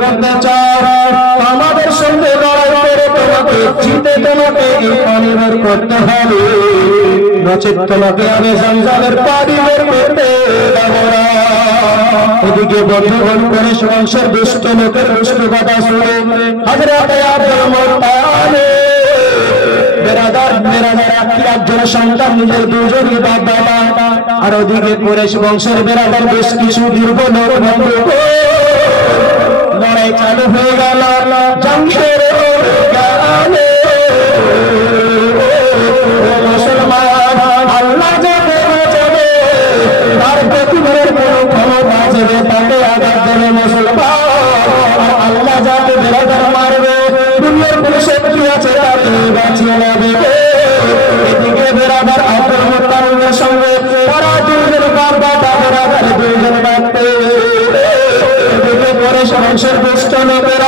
করতে চাও আমাদের সঙ্গে লড়াই করে তোমাকে জিতে তোমাকে পানি বের করতে হবে, নচেত তোমাকে আমি জঞ্জালের পানি বের করতে দেব না। এদিকে বন্ধুগণ করে বংশের দুষ্ট লোকের দুষ্ট কথা শুনে হযরত আব্দুল মুত্তালিব একজন সন্তান নিজের দুজনই বাপ বাবা, আর ওদিকে কুরাইশ বংশের বেরাদার বেশ কিছু দীর্ঘ লড়াই চালু হয়ে গেল। জঙ্গের গানে মুসলমান আল্লাহ যাবে বাঁচাবে, তার প্রতিবারের কোনো ক্ষমতা যাবে তাকে আঘাত দেবে মুসলমান, আল্লাহ যাকে বেরাদার মারবে দুনিয়ার কোনো শক্তি আছে তাকে বাঁচিয়ে নেবে। এদিকে বেরাদার আব্দুল মুত্তালিবের সঙ্গে তারা দুইজন বাপ বেরাদার দুইজন বাপে বংশের দুষ্ট লোকেরা